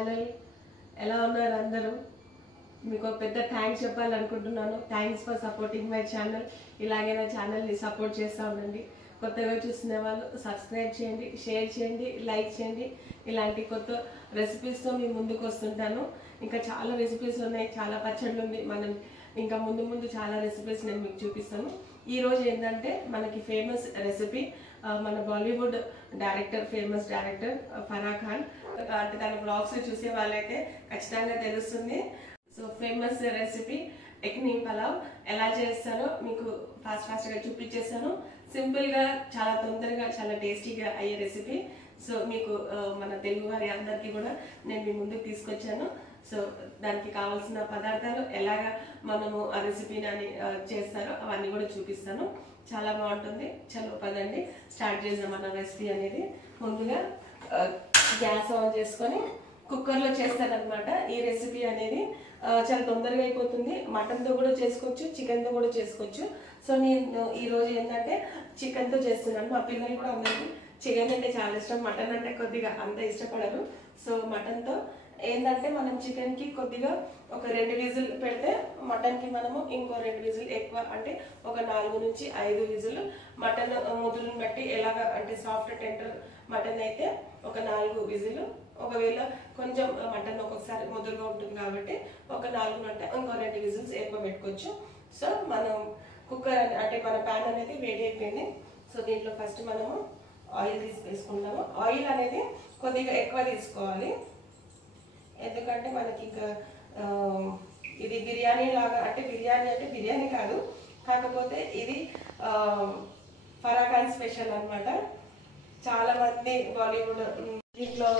Channel. ఎలా ఉన్నారు అందరూ? మీకు పెద్ద థ్యాంక్స్ చెప్పాలనుకుంటున్నాను. Thanks for supporting my channel. ఇలాగే నా ఛానల్ని సపోర్ట్ చేస్తూ ఉండండి. కొత్తగా చూస్తున్న వాళ్ళు సబ్స్క్రైబ్ చేయండి, షేర్ చేయండి, లైక్ చేయండి. ఇలాంటి కొత్త రెసిపీస్తో మీ ముందుకు వస్తుంటాను. ఇంకా చాలా రెసిపీస్ ఉన్నాయి, చాలా పచ్చళ్ళు ఉంది. మనం ఇంకా ముందు చాలా రెసిపీస్ నేను మీకు చూపిస్తాను. ఈరోజు ఏంటంటే మనకి ఫేమస్ రెసిపీ, మన Bollywood director, famous director Farah Khan. అంటే తన బ్లాగ్స్ చూసే వాళ్ళైతే ఖచ్చితంగా తెలుస్తుంది. సో ఫేమస్ రెసిపీ ఎగ్ నీమ్ పలావ్ ఎలా చేస్తారో మీకు ఫాస్ట్గా చూపించేస్తాను. సింపుల్గా, చాలా తొందరగా, చాలా టేస్టీగా అయ్యే రెసిపీ. సో మీకు మన తెలుగు వారి అందరికీ కూడా నేను మీ ముందుకు తీసుకొచ్చాను. సో దానికి కావాల్సిన పదార్థాలు, ఎలాగా మనము ఆ రెసిపీని చేస్తారో అవన్నీ కూడా చూపిస్తాను. చాలా బాగుంటుంది. చలో పదండి స్టార్ట్ చేద్దాం మన రెసిపీ అనేది. ముందుగా గ్యాస్ ఆన్ చేసుకొని కుక్కర్లో చేస్తానన్నమాట. ఈ రెసిపీ అనేది చాలా తొందరగా అయిపోతుంది. మటన్తో కూడా చేసుకోవచ్చు, చికెన్తో కూడా చేసుకోవచ్చు. సో నేను ఈరోజు ఏంటంటే చికెన్తో చేస్తున్నాను. మా పిల్లలు కూడా అందరికీ చికెన్ అంటే చాలా ఇష్టం, మటన్ అంటే కొద్దిగా అంత ఇష్టపడరు. సో మటన్తో ఏంటంటే మనం చికెన్కి కొద్దిగా ఒక 2 విజిల్ పెడితే, మటన్కి మనము ఇంకో 2 విజిల్ ఎక్కువ, అంటే ఒక 4 నుంచి 5 విజిల్. మటన్ ముదురుని బట్టి ఎలాగా, అంటే సాఫ్ట్ టెండర్ మటన్ అయితే ఒక 4 విజిల్. ఒకవేళ కొంచెం మటన్ ఒక్కొక్కసారి ముదురుగా ఉంటుంది కాబట్టి ఒక 4 అంటే ఇంకో 2 విజిల్స్ ఎక్కువ పెట్టుకోవచ్చు. సో మనం కుక్కర్ అంటే మన ప్యాన్ అనేది వేడి అయిపోయింది. సో దీంట్లో ఫస్ట్ మనము ఆయిల్ వేసుకుంటాము. ఆయిల్ అనేది కొద్దిగా ఎక్కువ తీసుకోవాలి, ఎందుకంటే మనకి ఇంకా ఇది బిర్యానీ లాగా, అంటే బిర్యానీ కాదు, కాకపోతే ఇది ఫరా ఖాన్ స్పెషల్ అనమాట. చాలా మంది బాలీవుడ్ దీంట్లో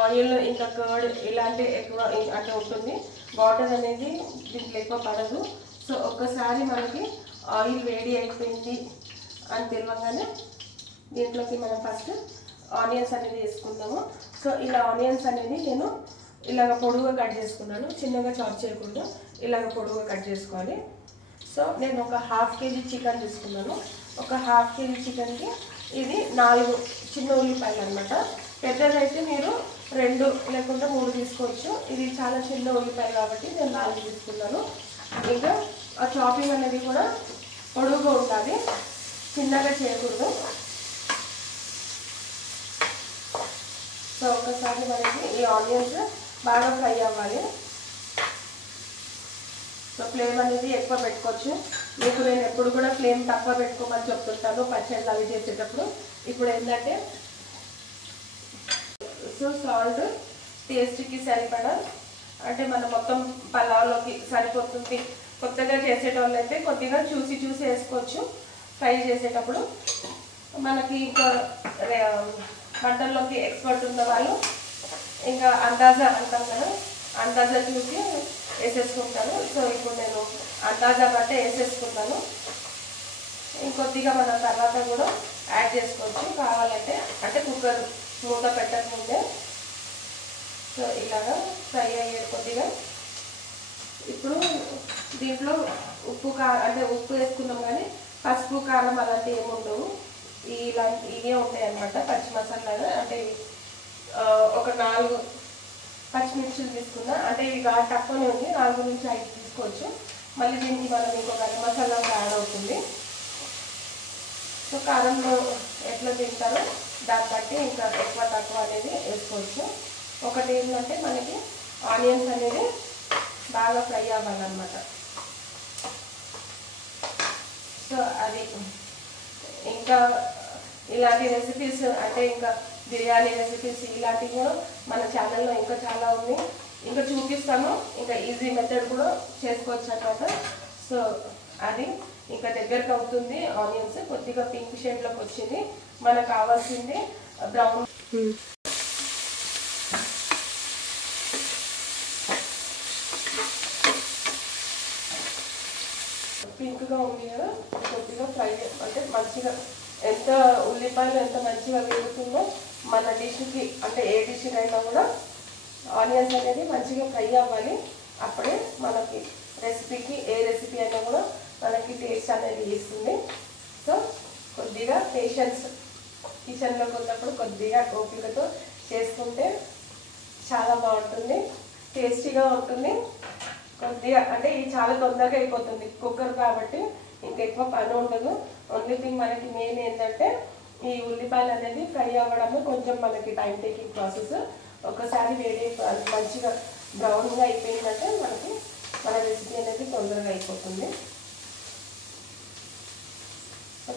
ఆయిల్ ఇంకా కర్డ్ ఇలాంటి ఎక్కువ అంటే ఉంటుంది. వాటర్ అనేది దీంట్లో ఎక్కువ పడదు. సో ఒక్కసారి మనకి ఆయిల్ వేడి అయిపోయింది అని తెలియగానే దీంట్లోకి మనం ఫస్ట్ ఆనియన్స్ అనేది వేసుకుందాము. సో ఇలా ఆనియన్స్ అనేది నేను ఇలాగ పొడుగుగా కట్ చేసుకున్నాను, చిన్నగా చాప్ చేయకుండా ఇలాగ పొడుగుగా కట్ చేసుకోవాలి. సో నేను ఒక 1/2 kg చికెన్ తీసుకున్నాను. ఒక 1/2 kg చికెన్కి ఇది 4 చిన్న ఉల్లిపాయలు అనమాట. పెద్దదైతే మీరు 2 లేకుంటే 3 తీసుకోవచ్చు. ఇది చాలా చిన్న ఉల్లిపాయలు కాబట్టి నేను 4 తీసుకున్నాను. ఇంకా ఆ చాపింగ్ అనేది కూడా పొడుగుగా ఉండాలి, చిన్నగా చేయకూడదు. సో ఒకసారి మనకి ఈ ఆనియన్స్ బాగా ఫ్రై అవ్వాలి. సో ఫ్లేమ్ అనేది ఎక్కువ పెట్టుకోవచ్చు. మీకు నేను ఎప్పుడు కూడా ఫ్లేమ్ తక్కువ పెట్టుకోమని చెప్తుంటాను పచ్చళ్ళు అవి చేసేటప్పుడు. ఇప్పుడు ఏంటంటే సో సాల్ట్ టేస్ట్కి సరిపడా, అంటే మనం మొత్తం పలావ్లోకి సరిపోతుంది. కొత్తగా చేసేటోళ్ళు అయితే కొద్దిగా చూసి వేసుకోవచ్చు ఫ్రై చేసేటప్పుడు. మనకి ఇంకా వంటల్లోకి ఎక్స్పర్ట్ ఉన్న వాళ్ళు ఇంకా అందాజా అంటాం కదా, అందాజా చూసి వేసేసుకుంటాను. సో ఇప్పుడు నేను అందాజా బట్టే వేసేసుకుంటాను. ఇంకొద్దిగా మన తర్వాత కూడా యాడ్ చేసుకోవచ్చు కావాలంటే, అంటే కుక్కర్ మూత పెట్టకముందే. సో ఇలాగా ఫ్రై అయ్యే కొద్దిగా. ఇప్పుడు దీంట్లో ఉప్పు వేసుకున్నాం, కానీ పసుపు కారం అలాంటివి ఏమి ఉండవు. ఇవే ఉంటాయి అన్నమాట, పచ్చి మసాలాలు. అంటే ఒక 4 పచ్చిమిర్చిలు తీసుకున్నా, అంటే ఇవి ఘాటు తక్కువనే ఉంది, 4 నుంచి 5 తీసుకోవచ్చు. మళ్ళీ దీనికి మనం ఇంకో గరం మసాలా యాడ్ అవుతుంది. సో కారంలో ఎట్లా తింటారో దాన్ని బట్టి ఇంకా ఎక్కువ తక్కువ అనేది వేసుకోవచ్చు. ఒకటి ఏంటంటే మనకి ఆనియన్స్ అనేది బాగా ఫ్రై అవ్వాలన్నమాట. సో అది ఇంకా ఇలాంటి రెసిపీస్, అంటే ఇంకా బిర్యానీ రెసిపీస్ ఇలాంటివి కూడా మన ఛానల్లో ఇంకా చాలా ఉంది. ఇంకా చూపిస్తాను. ఇంకా ఈజీ మెథడ్ కూడా చేసుకోవచ్చు అన్నమాట. సో అది ఇంకా దగ్గరకు అవుతుంది. ఆనియన్స్ కొద్దిగా పింక్ షేడ్లోకి వచ్చింది. మనకు కావాల్సింది బ్రౌన్. పింక్గా ఉంది కదా, కొద్దిగా ఫ్రై, అంటే మంచిగా ఎంత ఉల్లిపాయలు ఎంత మంచిగా వేగుతుందో మన డిష్కి, అంటే ఏ డిష్కైనా కూడా ఆనియన్స్ అనేది మంచిగా ఫ్రై అవ్వాలి. అప్పుడే మనకి రెసిపీకి, ఏ రెసిపీ అయినా కూడా మనకి టేస్ట్ అనేది ఇస్తుంది. సో కొద్దిగా పేషెన్స్, కిచెన్లోకి ఉన్నప్పుడు కొద్దిగా ఓపికతో చేసుకుంటే చాలా బాగుంటుంది, టేస్టీగా ఉంటుంది. కొద్దిగా అంటే ఇది చాలా తొందరగా అయిపోతుంది కుక్కర్ కాబట్టి, ఇంకా ఎక్కువ పని ఉండదు. ఓన్లీ థింగ్ మనకి మెయిన్ ఏంటంటే ఈ ఉల్లిపాయలు అనేది ఫ్రై అవ్వడము కొంచెం మనకి టైం టేకింగ్ ప్రాసెస్. ఒకసారి వేడి మంచిగా బ్రౌన్గా అయిపోయిందంటే మనకి మన రెసిపీ అనేది తొందరగా అయిపోతుంది.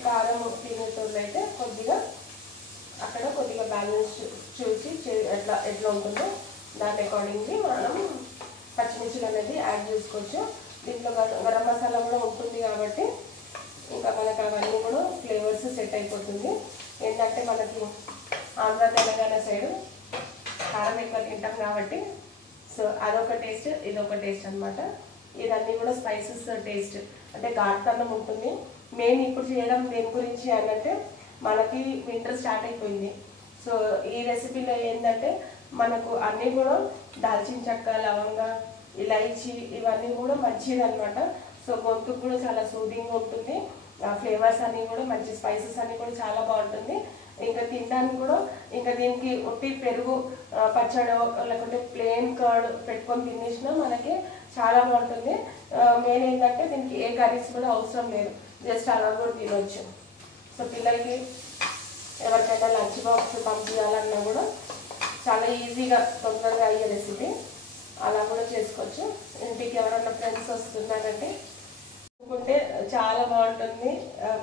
కారం తినేటోళ్ళు అయితే కొద్దిగా అక్కడ కొద్దిగా బ్యాలెన్స్ చూసి ఎట్లా ఉంటుందో దాని అకార్డింగ్లీ మనం పచ్చిమిర్చిలు అనేది యాడ్ చేసుకోవచ్చు. దీంట్లో గరం మసాలా కూడా ఉంటుంది కాబట్టి ఇంకా మనకు అవన్నీ కూడా ఫ్లేవర్స్ సెట్ అయిపోతుంది. ఏంటంటే మనకి ఆంధ్ర తెలంగాణ సైడ్ కారం ఎక్కువ తింటాం కాబట్టి సో అదొక టేస్ట్, ఇదొక టేస్ట్ అనమాట. ఇదన్నీ కూడా స్పైసెస్ టేస్ట్ అంటే ఘాటుతనం ఉంటుంది. మెయిన్ ఇప్పుడు చేయడం దేని గురించి అంటే మనకి వింటర్ స్టార్ట్ అయిపోయింది. సో ఈ రెసిపీలో ఏంటంటే మనకు అన్నీ కూడా దాల్చిన చెక్క, లవంగ, ఇలాచీ ఇవన్నీ కూడా మంచిది అనమాట. సో గొంతుకు కూడా చాలా సూదింగ్ ఉంటుంది. ఫ్లేవర్స్ అన్నీ కూడా మంచి స్పైసెస్ అన్నీ కూడా చాలా బాగుంటుంది. ఇంకా తినడానికి కూడా ఇంకా దీనికి ఒట్టి పెరుగు పచ్చడి లేకుంటే ప్లెయిన్ కర్డ్ పెట్టుకొని తినేసినా మనకి చాలా బాగుంటుంది. మెయిన్ ఏంటంటే దీనికి ఏ కర్రీస్ కూడా అవసరం లేదు, జస్ట్ అలా కూడా తినవచ్చు. సో పిల్లలకి ఎవరికైనా లంచ్ బాక్స్ పంపించాలన్నా కూడా చాలా ఈజీగా తొందరగా అయ్యే రెసిపీ, అలా కూడా చేసుకోవచ్చు. ఇంటికి ఎవరైనా ఫ్రెండ్స్ వస్తున్నారంటే అనుకుంటే చాలా బాగుంటుంది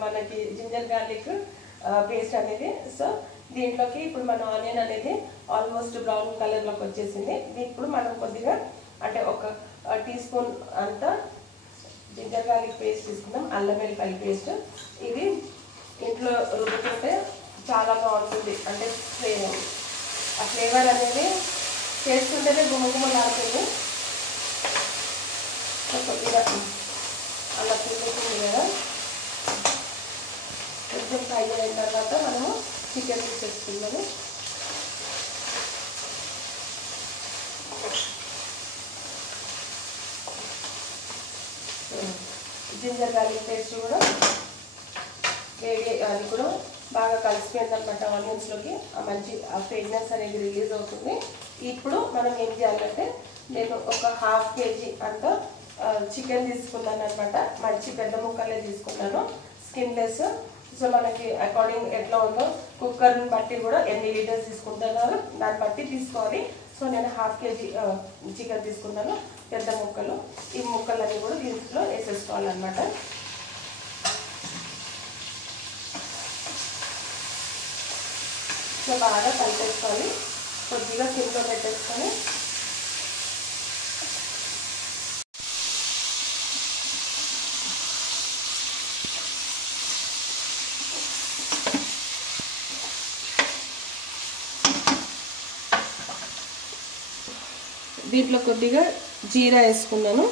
మనకి జింజర్ గార్లిక్ పేస్ట్ అనేది. సో దీంట్లోకి ఇప్పుడు మన ఆనియన్ అనేది ఆల్మోస్ట్ బ్రౌన్ కలర్లోకి వచ్చేసింది. ఇప్పుడు మనం కొద్దిగా అంటే ఒక టీ స్పూన్ అంతా జింజర్ గార్లిక్ పేస్ట్ తీసుకుందాం, అల్లం వెల్లిపాయ పేస్ట్. ఇది ఇంట్లో రుబ్బుకుంటే చాలా బాగుంటుంది. అంటే ఆ ఫ్లేవర్ అనేది చేస్తుంటేనే గుమగుమలాడుతుంది. కొద్దిగా అలా తిరుగుతుంది కదా, కొంచెం ఫ్రై అయిన తర్వాత మనము చికెన్ తీసుకుందాము. జింజర్ గార్లిక్ పేస్ట్ కూడా వేడి అది కూడా బాగా కలిసిపోయింది అనమాట ఆనియన్స్లోకి. ఆ మంచి ఆ ఫ్రేగ్రెన్స్ అనేది రిలీజ్ అవుతుంది. ఇప్పుడు మనం ఏం చేయాలంటే నేను ఒక ½ kg అంతా చికెన్ తీసుకున్నాను అనమాట. మంచి పెద్ద ముక్కలే తీసుకున్నాను, స్కిన్లెస్. సో మనకి అకార్డింగ్ ఎట్లా ఉందో కుక్కర్ని బట్టి కూడా ఎన్ని లీటర్స్ తీసుకుంటున్నారో దాన్ని బట్టి తీసుకోవాలి. సో నేను ½ kg చికెన్ తీసుకున్నాను, పెద్ద ముక్కలు. ఈ ముక్కలన్నీ కూడా దీంట్లో వేసేసుకోవాలన్నమాట. సో బాగా కలిపేసుకోవాలి, కొద్దిగా సిమ్లో పెట్టేసుకొని దీంట్లో కొద్దిగా జీరా వేసుకున్నాను.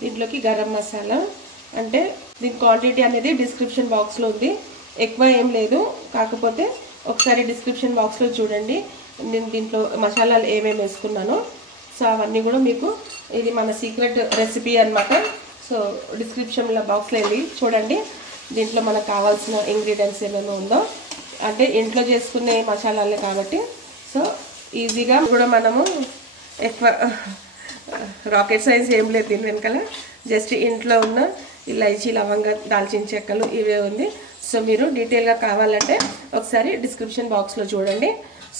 దీంట్లోకి గరం మసాలా, అంటే దీని క్వాంటిటీ అనేది డిస్క్రిప్షన్ బాక్స్లో ఉంది, ఎక్కువ ఏం లేదు. కాకపోతే ఒకసారి డిస్క్రిప్షన్ బాక్స్లో చూడండి నేను దీంట్లో మసాలాలు ఏమేమి వేసుకున్నానో. సో అవన్నీ కూడా మీకు ఇది మన సీక్రెట్ రెసిపీ అనమాట. సో డిస్క్రిప్షన్లో బాక్స్లో వెళ్ళి చూడండి, దీంట్లో మనకు కావాల్సిన ఇంగ్రీడియంట్స్ ఏమేమి ఉందో. అంటే ఇంట్లో చేసుకునే మసాలాలే కాబట్టి సో ఈజీగా కూడా మనము ఎక్కువ రాకెట్ సైన్స్ ఏం లేదు దీని వెనకాల, జస్ట్ ఇంట్లో ఉన్న ఇలాచీ, లవంగ, దాల్చిన చెక్కలు ఇవే ఉంది. సో మీరు డీటెయిల్గా కావాలంటే ఒకసారి డిస్క్రిప్షన్ బాక్స్లో చూడండి.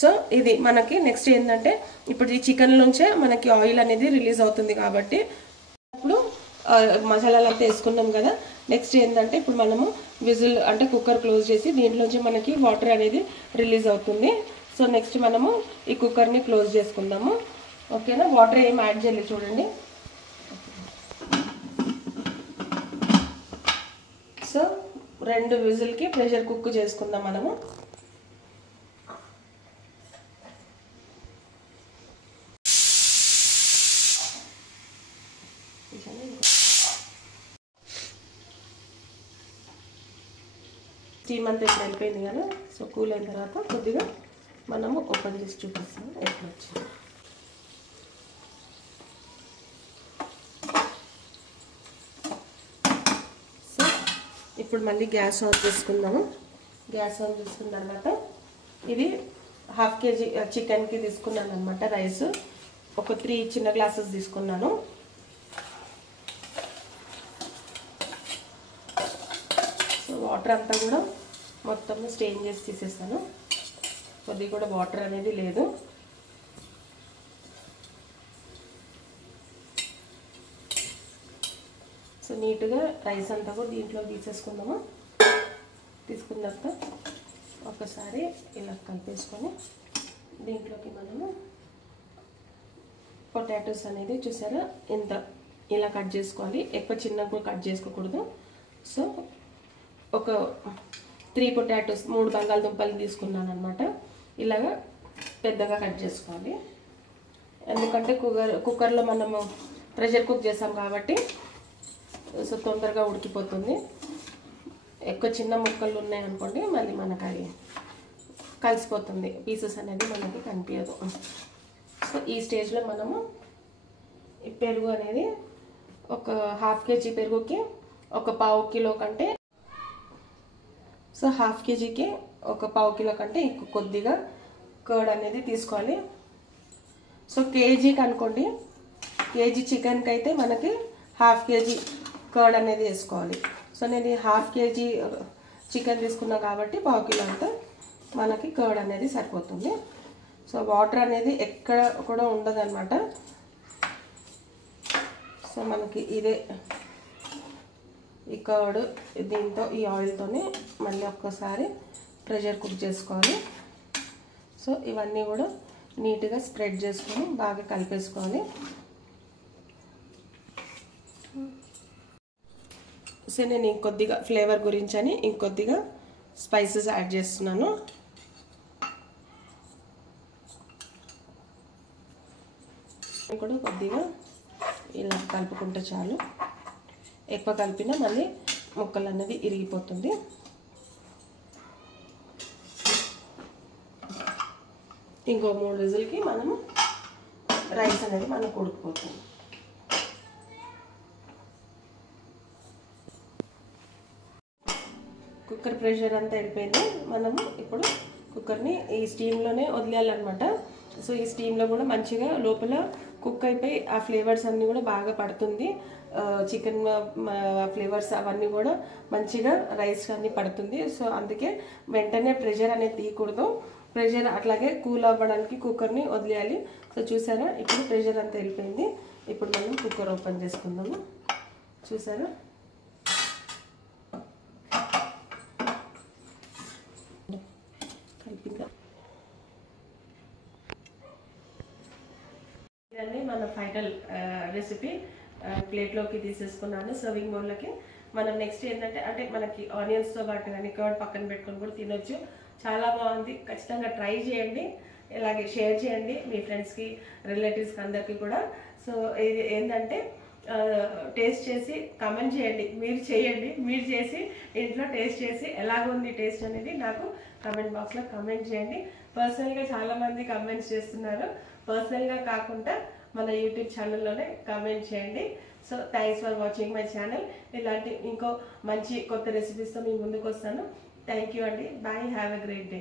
సో ఇది మనకి నెక్స్ట్ ఏంటంటే ఇప్పుడు ఈ చికెన్ నుంచే మనకి ఆయిల్ అనేది రిలీజ్ అవుతుంది కాబట్టి ఇప్పుడు మసాలాలు అంతా వేసుకున్నాం కదా. నెక్స్ట్ ఏంటంటే ఇప్పుడు మనము విజిల్ అంటే కుక్కర్ క్లోజ్ చేసి దీంట్లోంచి మనకి వాటర్ అనేది రిలీజ్ అవుతుంది. సో నెక్స్ట్ మనము ఈ కుక్కర్ని క్లోజ్ చేసుకుందాము. ఓకేనా, వాటర్ ఏం యాడ్ చేయలేదు చూడండి. సో 2 విజిల్కి ప్రెషర్ కుక్ చేసుకుందాం మనము. స్టీమ్ అంతా ఇప్పుడు వెళ్ళిపోయింది కదా. సో కూల్ అయిన తర్వాత కొద్దిగా మనము ఓపెన్ చేసి చూపిస్తాము ఎట్లా వచ్చింది. సో ఇప్పుడు మళ్ళీ గ్యాస్ ఆన్ చేసుకుందాము. గ్యాస్ ఆన్ చేసుకున్న తర్వాత ఇది 1/2 kg చికెన్కి తీసుకున్నాను అనమాట. రైస్ ఒక 3 చిన్న గ్లాసెస్ తీసుకున్నాను. సో వాటర్ అంతా కూడా మొత్తం స్ట్రెయిన్ చేసి తీసేస్తాను. కొద్దిగా కూడా వాటర్ అనేది లేదు. సో నీట్గా రైస్ అంతా కూడా దీంట్లో తీసేసుకుందాము. తీసుకున్న తర్వాత ఒకసారి ఇలా కలిపేసుకొని దీంట్లోకి మనము పొటాటోస్ అనేది చూసారా ఇంత ఇలా కట్ చేసుకోవాలి. ఎక్కువ చిన్నగా కూడా కట్ చేసుకోకూడదు. సో ఒక 3 పొటాటోస్ 3 బంగాళదుంపలు తీసుకున్నాను అనమాట. ఇలాగా పెద్దగా కట్ చేసుకోవాలి. ఎందుకంటే కుక్కర్లో మనము ప్రెషర్ కుక్ చేసాం కాబట్టి సో తొందరగా ఉడికిపోతుంది. ఎక్కువ చిన్న ముక్కలు ఉన్నాయనుకోండి మళ్ళీ మనకు అది కలిసిపోతుంది, పీసెస్ అనేది మనకి కనిపించదు. సో ఈ స్టేజ్లో మనము ఈ పెరుగు అనేది ఒక 1/2 kg పెరుగుకి ఒక 1/4 కిలో కంటే, సో 1/2 kgకి ఒక 1/4 కిలో కంటే ఇంకో కొద్దిగా కర్డ్ అనేది తీసుకోవాలి. సో కేజీకి అనుకోండి, కేజీ చికెన్కి అయితే మనకి 1/2 kg కర్డ్ అనేది వేసుకోవాలి. సో నేను 1/2 kg చికెన్ తీసుకున్నా కాబట్టి 1/4 కిలో అంతా మనకి కర్డ్ అనేది సరిపోతుంది. సో వాటర్ అనేది ఎక్కడ కూడా ఉండదు అనమాట. సో మనకి ఇదే ఈ కర్డ్ దీంతో ఈ ఆయిల్తోనే మళ్ళీ ఒక్కసారి ప్రెషర్ కుక్ చేసుకోవాలి. సో ఇవన్నీ కూడా నీట్గా స్ప్రెడ్ చేసుకొని బాగా కలిపేసుకోవాలి. సో నేను ఇంకొద్దిగా ఫ్లేవర్ గురించి అని ఇంకొద్దిగా స్పైసెస్ యాడ్ చేస్తున్నాను. కూడా కొద్దిగా ఇలా కలుపుకుంటే చాలు. ఎక్కువ కలిపినా మళ్ళీ ముక్కలు అనేది ఇరిగిపోతుంది. ఇంకో 3 విజిల్కి మనము రైస్ అనేది మనకు ఉడికిపోతుంది. కుక్కర్ ప్రెషర్ అంతా వెళ్ళిపోయింది. మనము ఇప్పుడు కుక్కర్ని ఈ స్టీమ్లోనే వదిలేయాలన్నమాట. సో ఈ స్టీమ్లో కూడా మంచిగా లోపల కుక్ అయిపోయి ఆ ఫ్లేవర్స్ అన్నీ కూడా బాగా పడుతుంది. చికెన్ ఫ్లేవర్స్ అవన్నీ కూడా మంచిగా రైస్ అన్నీ పడుతుంది. సో అందుకే వెంటనే ప్రెషర్ అనేది తీయకూడదు. ప్రెషర్ అట్లాగే కూల్ అవ్వడానికి కుక్కర్ని వదిలేయాలి. సో చూసారా ఇప్పుడు ప్రెషర్ అంతా వెళ్ళిపోయింది. ఇప్పుడు మనం కుక్కర్ ఓపెన్ చేసుకుందాము. చూసారా ఇదండి మన ఫైనల్ రెసిపీ. ప్లేట్లోకి తీసేసుకున్నాను సర్వింగ్ బౌల్లోకి. మనం నెక్స్ట్ ఏంటంటే అంటే మనకి ఆనియన్స్తో పాటు కానీ కర్డ్ పక్కన పెట్టుకొని కూడా తినొచ్చు. చాలా బాగుంది. ఖచ్చితంగా ట్రై చేయండి. ఇలాగే షేర్ చేయండి మీ ఫ్రెండ్స్కి, రిలేటివ్స్కి అందరికీ కూడా. సో ఇది ఏంటంటే టేస్ట్ చేసి కమెంట్ చేయండి. మీరు చేయండి, మీరు చేసి ఇంట్లో టేస్ట్ చేసి ఎలాగుంది టేస్ట్ అనేది నాకు కమెంట్ బాక్స్లో కమెంట్ చేయండి. పర్సనల్గా చాలామంది కమెంట్స్ చేస్తున్నారు. పర్సనల్గా కాకుండా మన యూట్యూబ్ ఛానల్లోనే కమెంట్ చేయండి. So thanks for watching my channel. ఇలాంటి ఇంకో మంచి కొత్త రెసిపీస్తో మీ ముందుకు వస్తాను. థ్యాంక్ యూ అండి. Bye. Have a great day.